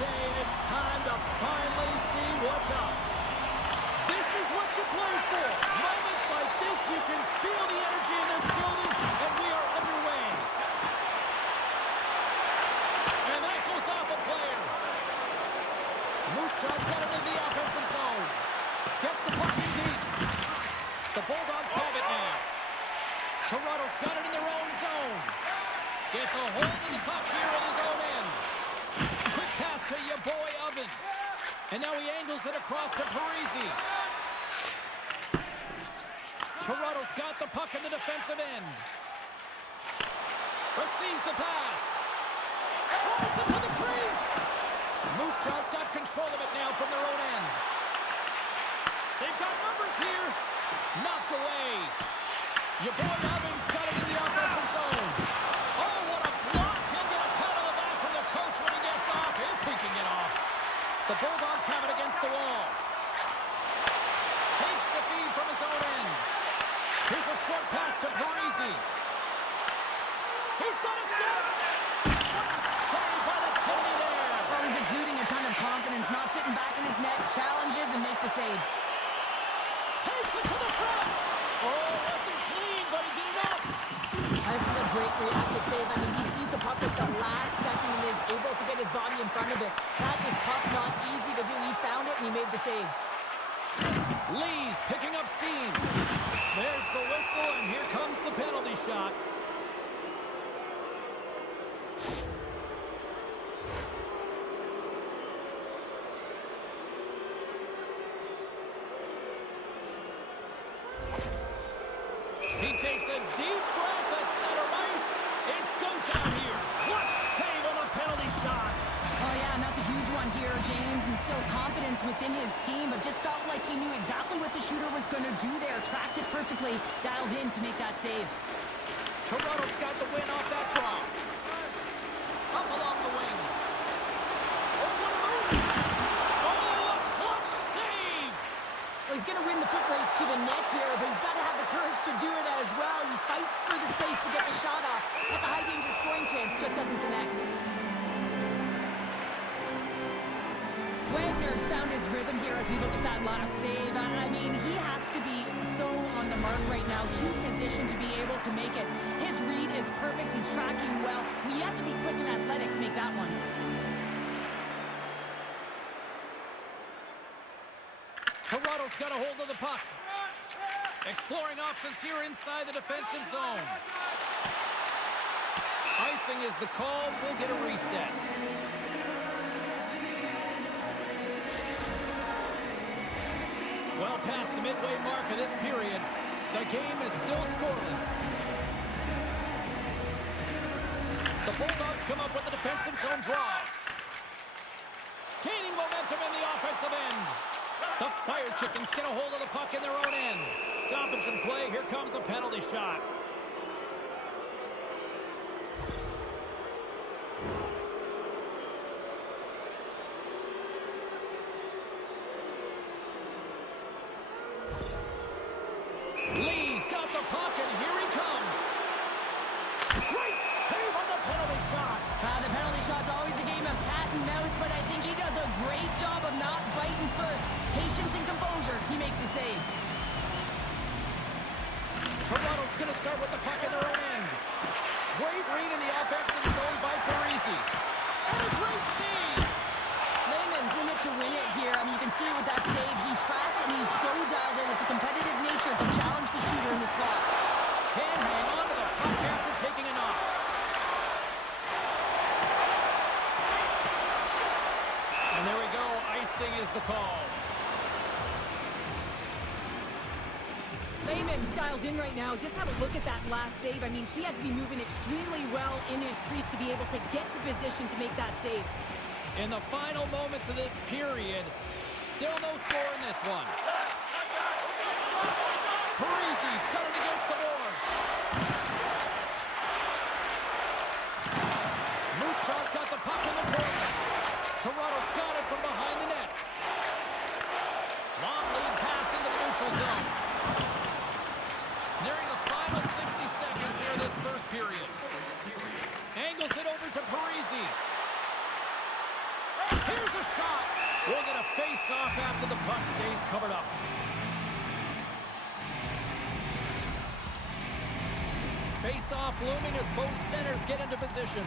day, and it's time to finally see what's up. This is what you play for. Moments like this, you can feel the energy in this building, and we are underway. And that goes off a player. Moose Jaw's got it in the offensive zone. Gets the puck in deep. The Bulldogs have it now. Toronto's got it in their own zone. Gets a hold of the puck here at his own end. Quick pass to your boy Oven. And now he angles it across to Parisi. Toronto's got the puck in the defensive end. Receives the pass. Throws it to the crease. Moose Jaw's got control of it now from their own end. They've got numbers here. Knocked away. Your boy Oven's got it in the offensive zone. Oh, what a block. He'll get a pat on the back from the coach when he gets off, if he can get off. The Bulldogs have it against the wall. Takes the feed from his own end. Here's a short pass to Parisi. He's got a step. What a save by the Tindy there. Well, he's exuding a ton of confidence, not sitting back in his net, challenges and make the save. Takes it to the front. Oh, wasn't clean, but he did enough. This is a great reactive save. I mean, he sees the puck at the last second and is able to get his body in front of it. That is tough, not easy to do. He found it and he made the save. Lee's picking up steam. There's the whistle, and here comes the penalty shot. He takes a deep breath at center ice. It's go time here. Clutch save on a penalty shot. Oh, yeah, and that's a huge one here, James. And still confidence within his team, but just felt like he knew exactly what the shooter was going to do there. Tracked it perfectly, dialed in to make that save. Toronto's got the win off that draw. Up along the wing. Oh, what a move. Oh, a clutch save. Well, he's going to win the foot race to the net here, but he's got to have the courage to do it as well. He fights for the space to get the shot off. That's a high-danger scoring chance, just doesn't connect. Wagner's found his rhythm here as we look at that last save. I mean, he has to be so on the mark right now, too positioned to be able to make it. His read is perfect. He's tracking well. I mean, you have to be quick and athletic to make that one. Toronto's got a hold of the puck. Exploring options here inside the defensive zone. Icing is the call. We'll get a reset. Well past the midway mark of this period, the game is still scoreless. The Bulldogs come up with the defensive zone draw. Gaining momentum in the offensive end. The Fire Chickens get a hold of the puck in their own end. Stoppage in play. Here comes a penalty shot. Lee's got the puck, and here he comes. Great save on the penalty shot. The penalty shot's always a game of cat and mouse, but I think he does a great job of not biting first. Patience and composure, he makes a save. Toronto's going to start with the puck in their own end. Great read in the offensive zone by Parisi. And a great save. Lehman's in it to win it here. I mean, you can see it with that save. He tracks, and he's so dialed in. It's a competitive nature to challenge the shooter in the slot. Can hang on to the puck after taking a knock. And there we go. Icing is the call. Lehman's dialed in right now. Just have a look at that last save. I mean, he had to be moving extremely well in his crease to be able to get to position to make that save. In the final moments of this period, still no score in this one. Parisi's got it against the boards. Moose Jaw's got the puck in the corner. Toronto's got it from behind the net. Long lead pass into the neutral zone. Nearing the final 60 seconds here this first period. Angles it over to Parisi. Here face-off looming as both centers get into position.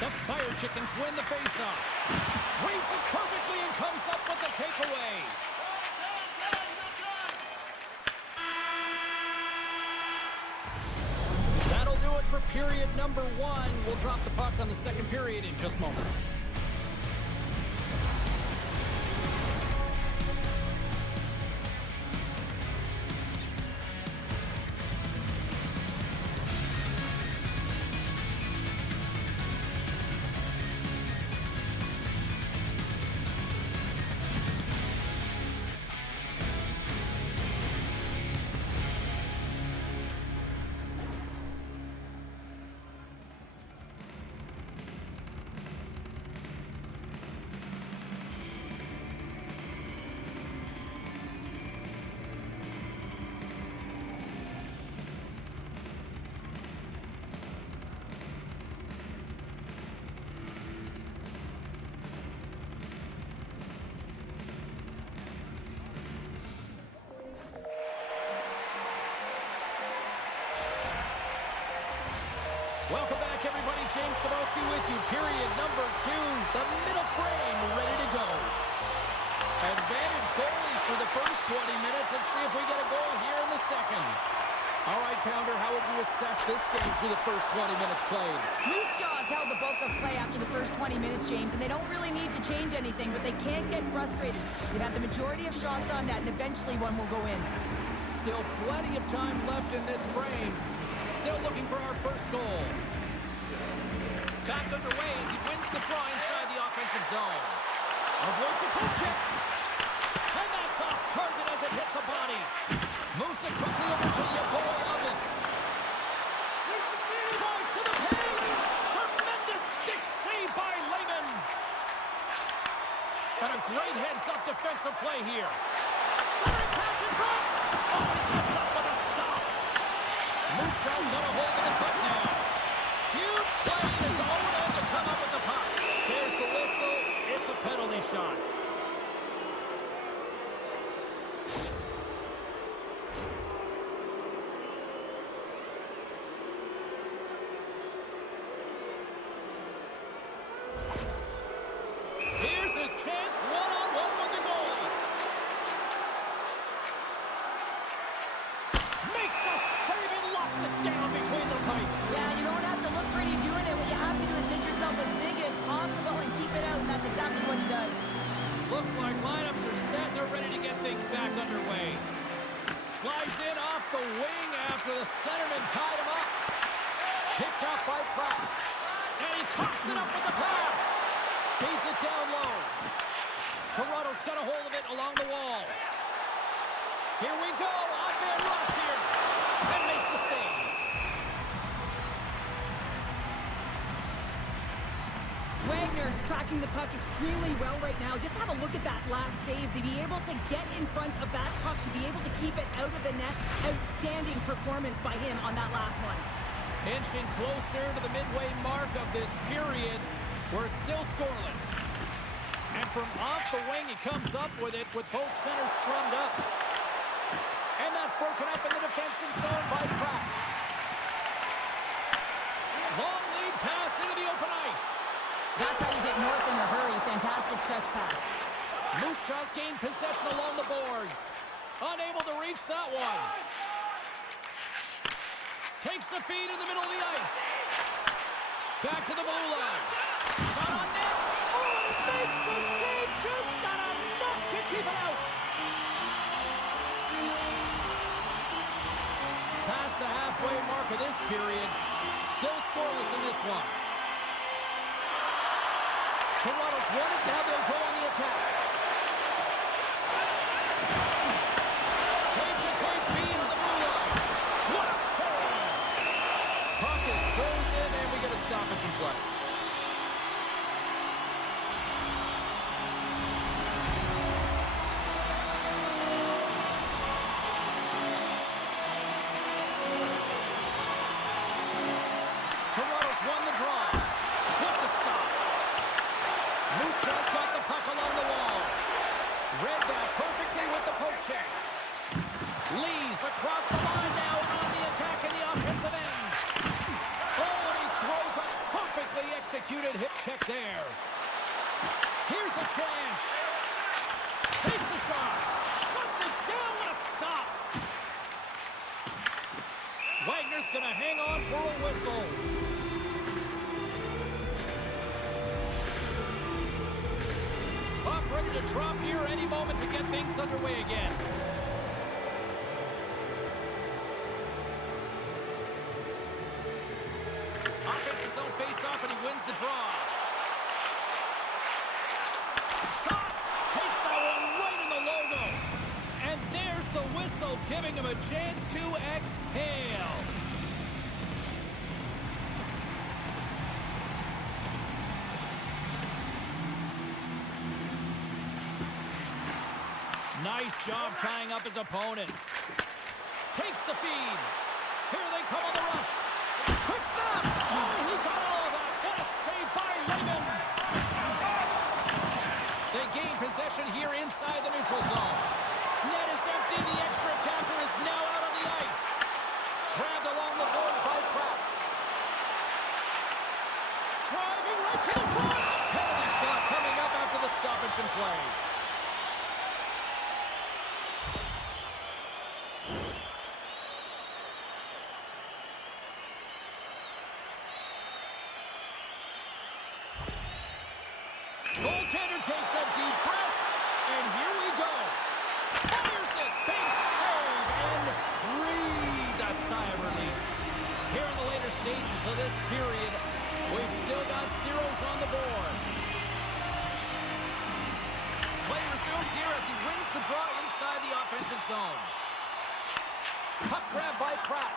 The Fire Chickens win the face-off. Reads it perfectly and comes up with the takeaway. That'll do it for period number 1. We'll drop the puck on the second period in just moments. Welcome back, everybody. James Cebulski with you. Period number 2. The middle frame ready to go. Advantage goalies for the first 20 minutes. Let's see if we get a goal here in the second. All right, Pounder, how would you assess this game through the first 20 minutes played? Moose Jaws held the bulk of play after the first 20 minutes, James, and they don't really need to change anything, but they can't get frustrated. They've had the majority of shots on net, and eventually one will go in. Still plenty of time left in this frame. Still looking for our first goal. Back underway as he wins the draw inside the offensive zone. Avoids the poke check. And that's off target as it hits a body. Moves it quickly over to Yeboah Oven. Drives to the page. Tremendous stick save by Lehman. And a great heads-up defensive play here. Centering pass in front. Oh, he comes up with a stop. Moose Jaw's got a hold of the puck now. Huge play in his own end to come up with the puck. There's the whistle. It's a penalty shot. Here's his chance, one-on-one with the goalie. Makes a save and locks it down between the pipes. Yeah, you don't have to look pretty doing it. What you have to do is make yourself as big as possible and keep it out, and that's exactly what he does. Looks like lineups are set. They're ready to get things back underway. Slides in off the wing after the centerman tied him up. Picked up by Pratt. And he coughs it up with the pass. Feeds it down low. Toronto's got a hold of it along the wall. Here we go. On-man rush here. And makes the save. Wagner's tracking the puck extremely well right now. Just have a look at that last save. To be able to get in front of that puck, to be able to keep it out of the net. Outstanding performance by him on that last one. Inching closer to the midway mark of this period. We're still scoreless. And from off the wing, he comes up with it with both centers scrummed up. And that's broken up in the defensive zone by Pratt. Long lead pass into the open ice. That's how you get north in a hurry. Fantastic stretch pass. Moose Jaws gained possession along the boards. Unable to reach that one. Takes the feed in the middle of the ice. Back to the blue line. Shot on net. Oh, and it makes the save. Just not enough to keep it out. Past the halfway mark of this period. Still scoreless in this one. Toronto's won it. Now they'll go on the attack. Tape-to-tape feed on the blue line. What a save! Puck is frozen, and we get a stoppage in play. Toronto's won the draw. With the stop. Moose Jaws got the puck along the wall. Read that perfectly with the poke check. Lee's across the line now and on the attack in the offensive end. Oh, and he throws a perfectly executed hip check there. Here's a chance. Takes a shot. Shuts it down. What a stop. Wagner's going to hang on for a whistle. Puck ready to drop here any moment to get things underway again. Offensive zone face-off, and he wins the draw. Shot! Takes that one right in the logo. And there's the whistle, giving him a chance to exhale. Nice job tying up his opponent. Takes the feed. Here they come on the rush. Quick snap! Oh, he got all of that. What a save by Lehman. They gain possession here inside the neutral zone. Net is empty. The extra attacker is now out on the ice. Grabbed along the boards by Pratt. Driving right to the front. Penalty shot coming up after the stoppage in play. Goaltender takes a deep breath, and here we go. Fires it, big save, and breathe a sigh of relief. Here in the later stages of this period, we've still got zeros on the board. Play resumes here as he wins the draw inside the offensive zone. Puck grab by Pratt.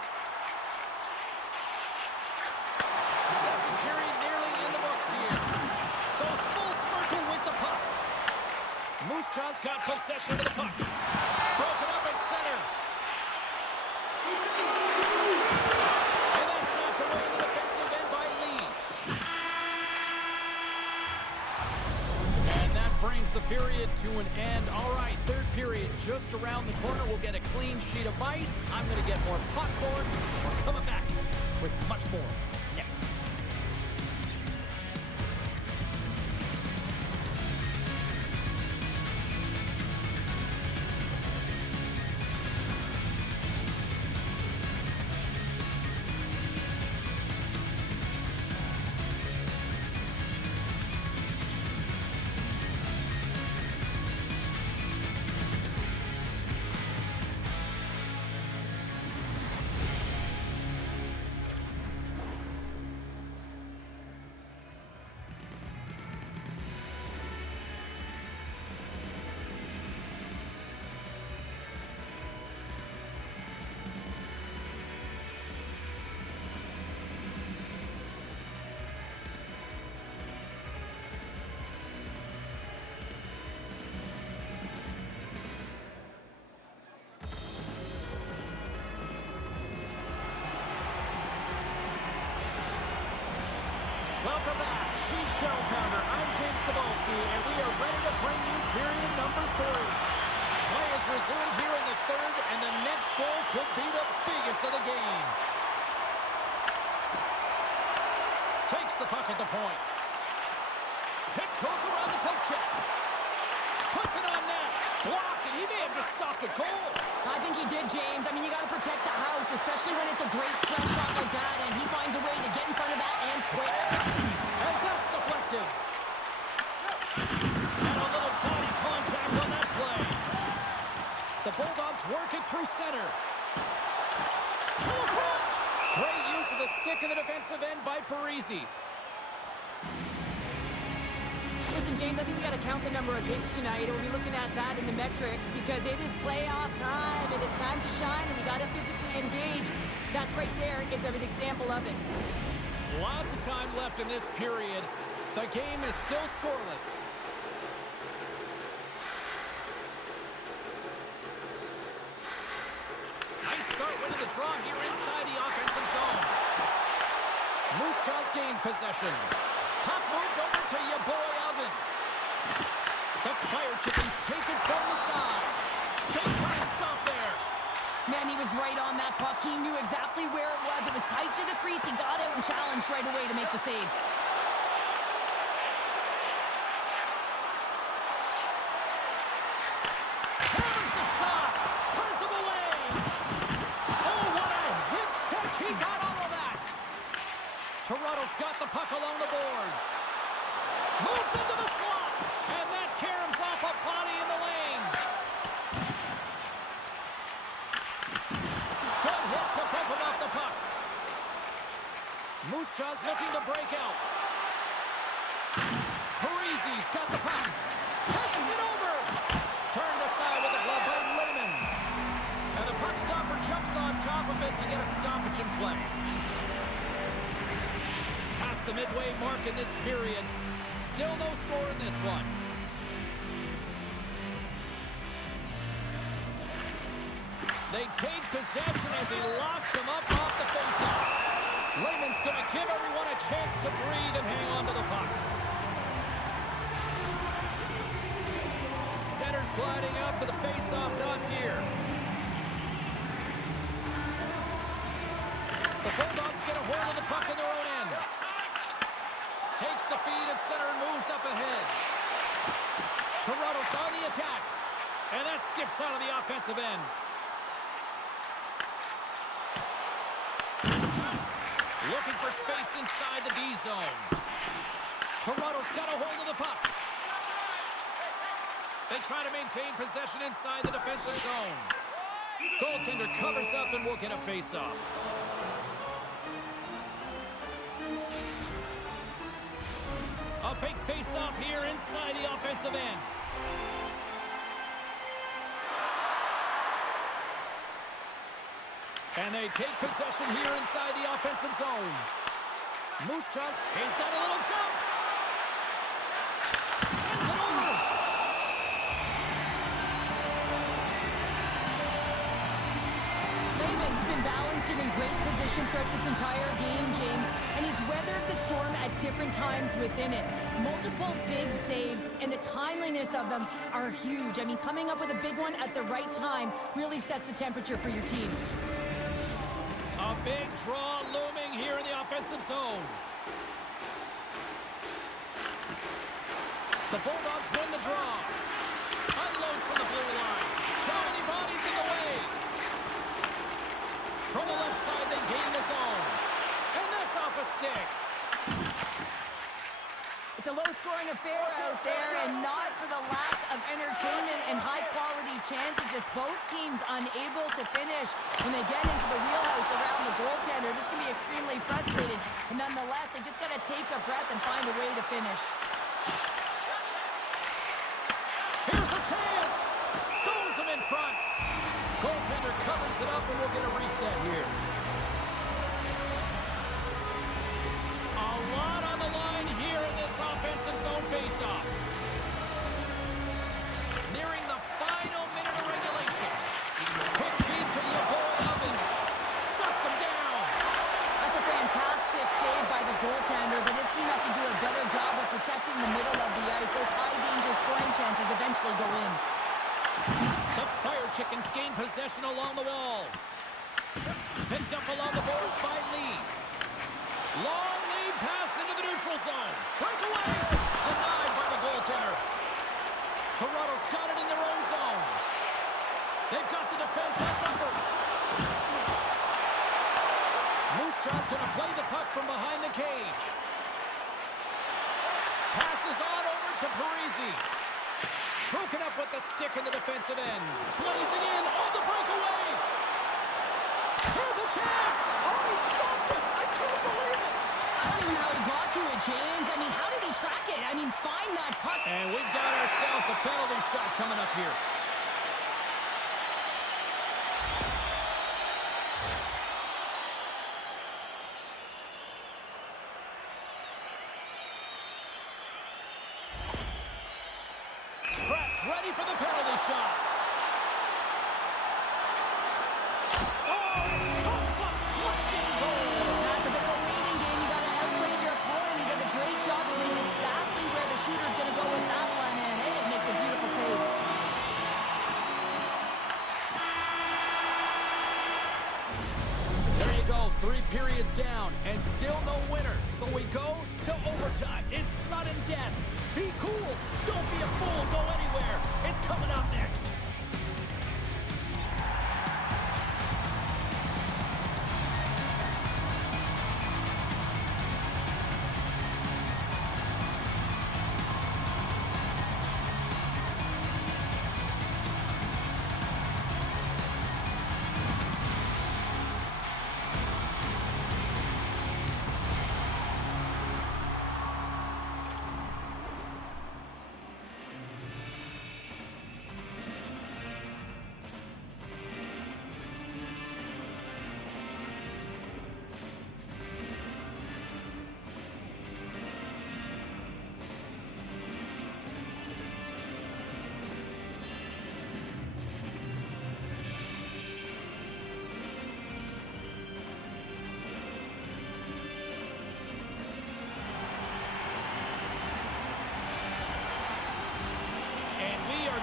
Second period nearly in the books here. Goes full circle with the puck. Moose Jaw's got possession of the puck. Broken up at center. And that's knocked away in the defensive end by Lee. And that brings the period to an end. All right, third period just around the corner. We'll get a clean sheet of ice. I'm going to get more popcorn. We're coming back with much more next. Welcome back. She's Chel Pounder. I'm James Cebulski, and we are ready to bring you period number 3. Play is resumed here in the third, and the next goal could be the biggest of the game. Takes the puck at the point. Tiptoes around the poke check. Puts it on net. Blocked, and he may have just stopped a goal. I think he did, James. I mean, you got to protect the house, especially when it's a great fresh shot like that, and he finds a way to get in front of that and quick. And that's deflected. And a little body contact on that play. The Bulldogs work it through center. Full front. Great use of the stick in the defensive end by Parisi. Listen, James, I think we got to count the number of hits tonight. We'll be looking at that in the metrics because it is playoff time. It is time to shine, and you got to physically engage. That's right there is an example of it. Lots of time left in this period. The game is still scoreless. Nice start winning the draw here inside the offensive zone. Moose Jaw's gained possession. Puck moved over to your boy Alvin. The Fire Chickens take it from crease. He got out and challenged right away to make the save. Hammers the shot. Turns him away. Oh, what a hit check. He got all of that. Toronto's got the puck along the boards. Moves into the slot. And that caroms off a body in the lane. Good hit to bump him off the puck. Moose Jaw's looking to break out. Parise's got the puck. Passes it over. Turned aside with the glove by Lehman. And the puck stopper jumps on top of it to get a stoppage in play. Past the midway mark in this period. Still no score in this one. They take possession as he locks him up off the faceoff. Lehman's going to give everyone a chance to breathe and hang on to the puck. Center's gliding up to the faceoff dots here. The Bulldogs get a hold of the puck in their own end. Takes the feed at center and moves up ahead. Toronto's on the attack. And that skips out of the offensive end. Looking for space inside the D zone. Toronto's got a hold of the puck. They try to maintain possession inside the defensive zone. Goaltender covers up and will get a face-off. A big face-off here inside the offensive end. And they take possession here inside the offensive zone. Moose Jaws, he's got a little jump. Sends it over. Lehman's been balanced and in great position throughout this entire game, James, and he's weathered the storm at different times within it. Multiple big saves, and the timeliness of them are huge. I mean, coming up with a big one at the right time really sets the temperature for your team. A big draw looming here in the offensive zone. The Bulldogs win the draw. Unloads from the blue line. Too many bodies in the way. From the left side, they gain the zone. And that's off a stick. It's a low-scoring affair out there, and not for the lack of entertainment and high-quality chances. Just both teams unable to finish when they get into the wheelhouse around the goaltender. This can be extremely frustrating, and nonetheless, they just got to take a breath and find a way to finish. Here's a chance. Stones him in front. Goaltender covers it up, and we'll get a reset here. A lot on the line here in this offensive zone faceoff. Nearing the final minute of regulation. Quick feed to Yaboyov and shuts him down. That's a fantastic save by the goaltender, but his team has to do a better job of protecting the middle of the ice. Those high-danger scoring chances eventually go in. The Fire Chickens gain possession along the wall. Picked up along the boards by Lee. Long lead pass into the neutral zone. Breakaway! Denied by the goaltender. Toronto's got it in their own zone. They've got the defense outnumbered. Moose Jaw's going to play the puck from behind the cage. Passes on over to Parise. Broken up with the stick in the defensive end. Blazing in on the breakaway. Here's a chance. Oh, he stopped it. I can't believe it. I don't even know how he got to it, James. I mean, how did he track it? I mean, find that puck. And we've got ourselves a penalty shot coming up here. Pratt's ready for the penalty shot. Oh, comes up clutching goal. That's a bit of a waiting game. You got to outplay your opponent. He does a great job. He reads exactly where the shooter's going to go with that one, and hey, it makes a beautiful save. There you go. 3 periods down, and still no winner. So we go to overtime. It's sudden death. Be cool. Don't be a fool. Go anywhere. It's coming up next.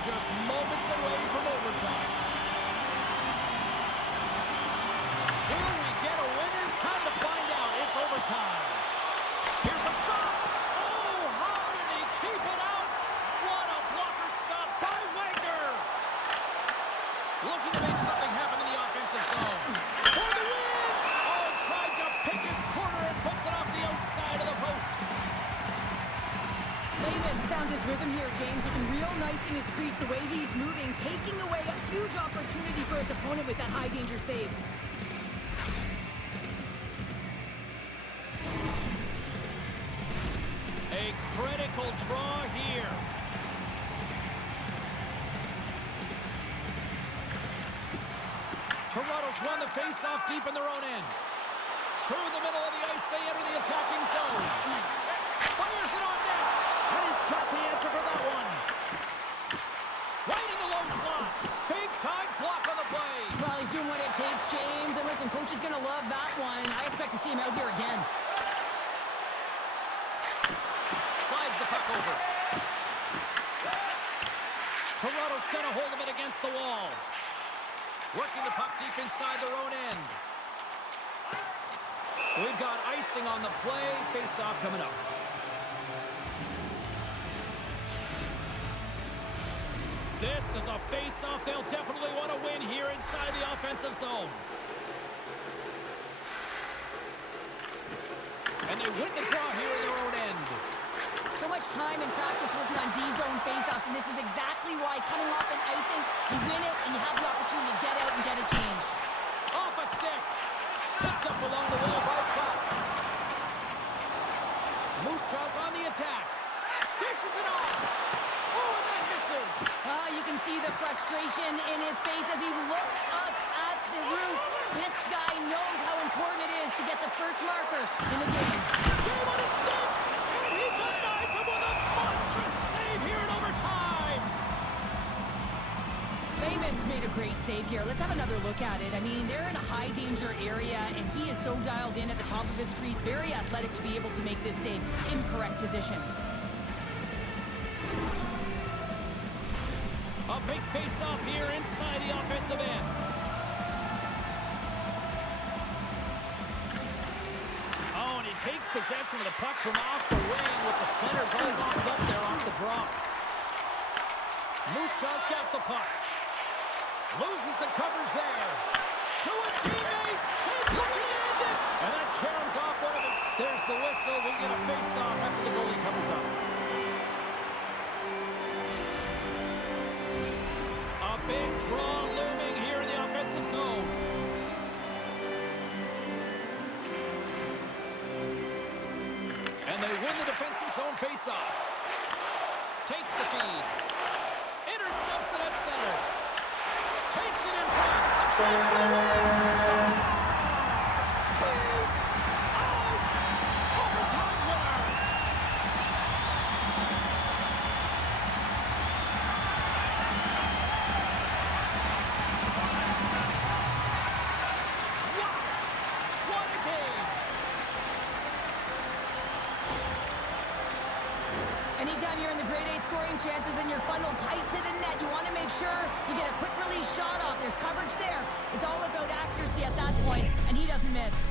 Just moments away from overtime. Will we get a winner? Time to find out. It's overtime. Here's a shot. Oh, how did he keep it out? What a blocker stop by Wagner. Looking to make something happen in the offensive zone. For the win! Oh, tried to pick his corner and puts it off the outside of the post. Layman's found his rhythm here, James, looking real nice in his crease, the way he's moving, taking away a huge opportunity for his opponent with that high-danger save. A critical draw here. Toronto's won the face-off deep in their own end. Through the middle of the ice, they enter the attacking zone. Fires it on net. And he's got the answer for that one. Right in the low slot. Big time block on the play. Well, he's doing what it takes, James. And listen, coach is going to love that one. I expect to see him out here again. Slides the puck over. Toronto's got a hold of it against the wall. Working the puck deep inside their own end. We've got icing on the play. Face-off coming up. This is a face-off they'll definitely want to win here inside the offensive zone. And they win the draw here in their own end. So much time in practice working on D-zone face-offs, and this is exactly why coming off an icing, you win it, and you have the opportunity to get out and get a change. Off a stick. Picked up along the wall by Chel. Moose Jaw's on the attack. Dishes it off. Oh, and that misses. You can see the frustration in his face as he looks up at the roof. This guy knows how important it is to get the first marker in the game. Game on his stick, and he denies him with a monstrous save here in overtime. Layman's made a great save here. Let's have another look at it. I mean, they're in a high-danger area, and he is so dialed in at the top of his crease. Very athletic to be able to make this save in correct position. A big face-off here inside the offensive end. Oh, and he takes possession of the puck from off the wing with the centers all locked up there off the drop. Moose Jaw's got the puck. Loses the coverage there. To his teammate. Chase looking to end it. And that caroms off one of them. There's the whistle. We get a face-off after the goalie covers up. Big draw looming here in the offensive zone. And they win the defensive zone faceoff. Takes the feed. Intercepts it at center. Takes it in front. A chance for the win. Scores! Base out! Overtime winner! Anytime you're in the grade A scoring chances and you're funneled tight to the net, you want to make sure you get a quick release shot off. There's coverage there. It's all about accuracy at that point, and he doesn't miss.